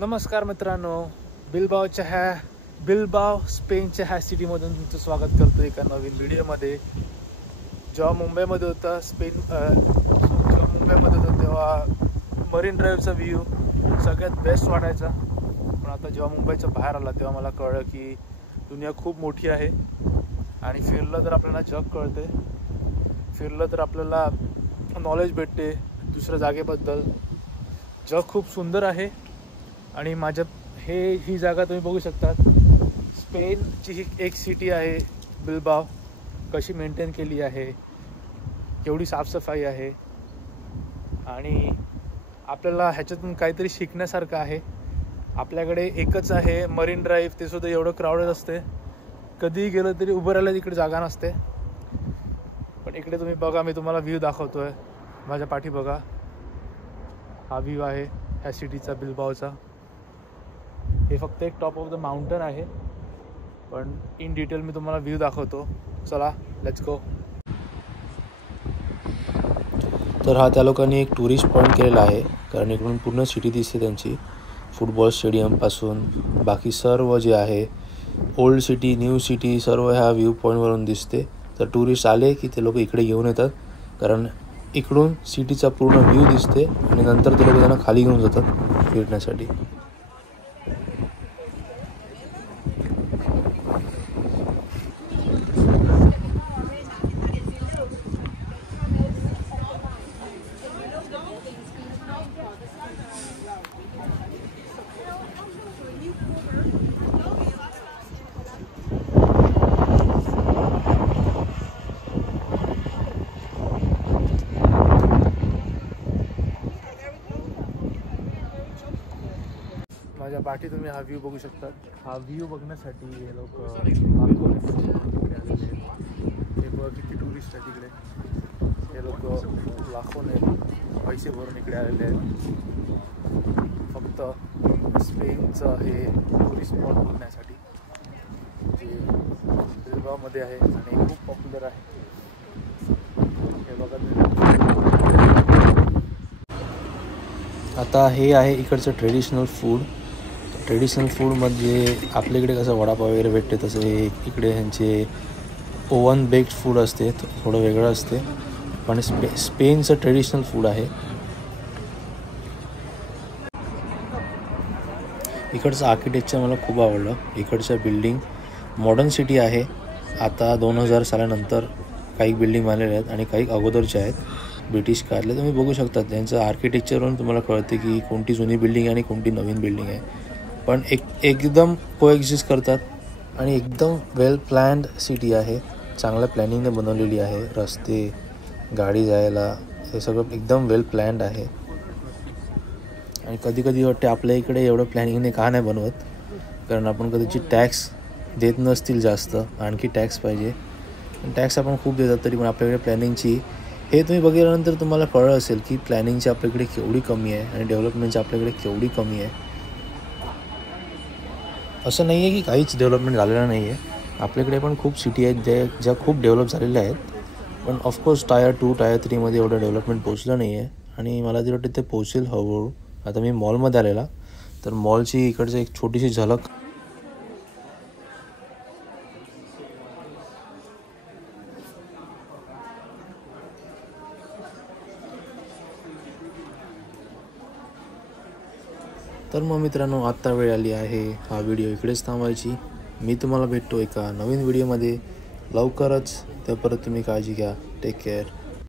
नमस्कार मित्रांनो, बिलबाओ स्पेनच्या ह्या सिटीमधून तुमचं स्वागत करतो एका नवीन व्हिडिओमध्ये. जेव्हा मुंबईमध्ये होता तेव्हा मरीन ड्राईव्हचा व्ह्यू सगळ्यात बेस्ट वाटायचा. पण आता जेव्हा मुंबईच्या बाहेर आला तेव्हा मला कळलं की दुनिया खूप मोठी आहे आणि फिरलं तर आपल्याला जग कळते, फिरलं तर आपल्याला नॉलेज भेटते दुसऱ्या जागेबद्दल. जग खूप सुंदर आहे आणि ही जागा तुम्ही बघू शकता. स्पेनची ही एक सिटी आहे बिलबाओ. कशी मेंटेन केली आहे, केवढी साफसफाई आहे आणि आपल्याला ह्याच्यातून काहीतरी शिकण्यासारखं आहे. आपल्याकडे एकच आहे मरीन ड्राईव्ह, ते सुद्धा एवढं क्राऊडेड असते, कधीही गेलं तरी उभं राहायला तिकडे जागा नसते. पण इकडे तुम्ही बघा, मी तुम्हाला व्ह्यू दाखवतोय. माझ्या पाठी बघा, हा व्ह्यू आहे ह्या सिटीचा, बिलबाओचा. हे फक्त एक टॉप ऑफ द माउंटन आहे, पण इन डिटेल मी तुम्हाला व्ह्यू दाखवतो. चला, लेट्स गो. तर हा त्या लोकांनी एक टुरिस्ट पॉईंट केलेला आहे, कारण इकडून पूर्ण सिटी दिसते त्यांची. फुटबॉल स्टेडियमपासून बाकी सर्व जे आहे, ओल्ड सिटी, न्यू सिटी, सर्व ह्या व्ह्यू पॉईंटवरून दिसते. तर टुरिस्ट आले की ते लोक इकडे घेऊन येतात, कारण इकडून सिटीचा पूर्ण व्ह्यू दिसते आणि नंतर ते लोक त्यांना खाली घेऊन जातात फिरण्यासाठी. माझ्या पाठी तुम्ही हा व्ह्यू बघू शकता. हा व्ह्यू बघण्यासाठी हे लोक हे बघ किती टुरिस्ट आहे तिकडे. हे लोक लाखोने पैसे भरून इकडे आलेले आहेत फक्त स्पेनचं हे टुरिस्ट स्पॉट बघण्यासाठी, जे बिलबाओमध्ये आहे आणि खूप पॉप्युलर आहे. हे बघा, आता हे आहे इकडचं ट्रेडिशनल फूड. ट्रेडिशनल फूडमध्ये आपल्याकडे कसं वडापाव वगैरे भेटते, तसं हे इकडे ह्यांचे ओव्हन बेक्ड फूड असते, थोडं वेगळं असते, पण स्पेनचं ट्रेडिशनल फूड आहे. इकडचं आर्किटेक्चर मला खूप आवडलं. इकडच्या बिल्डिंग मॉडर्न सिटी आहे. आता 2000 सालानंतर काही बिल्डिंग बांधलेल्या आहेत आणि काही अगोदरच्या आहेत ब्रिटिश काळातल्या. तुम्ही बघू शकता त्यांचं आर्किटेक्चरवरून तुम्हाला कळते की कोणती जुनी बिल्डिंग आहे आणि कोणती नवीन बिल्डिंग आहे. पण एकदम कोएक्झिस्ट करतात आणि एकदम वेल प्लॅन्ड सिटी आहे. चांगल्या प्लॅनिंगने बनवलेली आहे. रस्ते, गाडी जायला, हे सगळं एकदम वेल प्लॅन्ड आहे. आणि कधी कधी वाटते आपल्या इकडे एवढं प्लॅनिंगने का नाही बनवत, कारण आपण कदाचित टॅक्स देत नसतील जास्त, आणखी टॅक्स पाहिजे. टॅक्स आपण खूप देतात तरी पण आपल्याकडे प्लॅनिंगची, हे तुम्ही बघितल्यानंतर तुम्हाला कळलं असेल की प्लॅनिंगची आपल्याकडे केवढी कमी आहे आणि डेव्हलपमेंटची आपल्याकडे केवढी कमी आहे. असं नाही आहे की काहीच डेव्हलपमेंट झालेलं नाही आहे. आपल्याकडे पण खूप सिटी आहेत ज्या खूप डेव्हलप झालेल्या आहेत, पण ऑफकोर्स टायर 2, टायर 3मध्ये एवढं डेव्हलपमेंट पोहोचलं नाही आहे आणि मला तरी वाटतं ते पोहोचेल हळूहळू. आता मी मॉलमध्ये आलेला, तर मॉलची इकडचं एक छोटीशी झलक. तर मग मित्रांनो, आत्ता वेळ आली आहे हा व्हिडिओ इकडेच थांबवायची. मी तुम्हाला भेटतो एका नवीन व्हिडिओमध्ये लवकरच. त्यापर्यंत तुम्ही काळजी घ्या. Take care.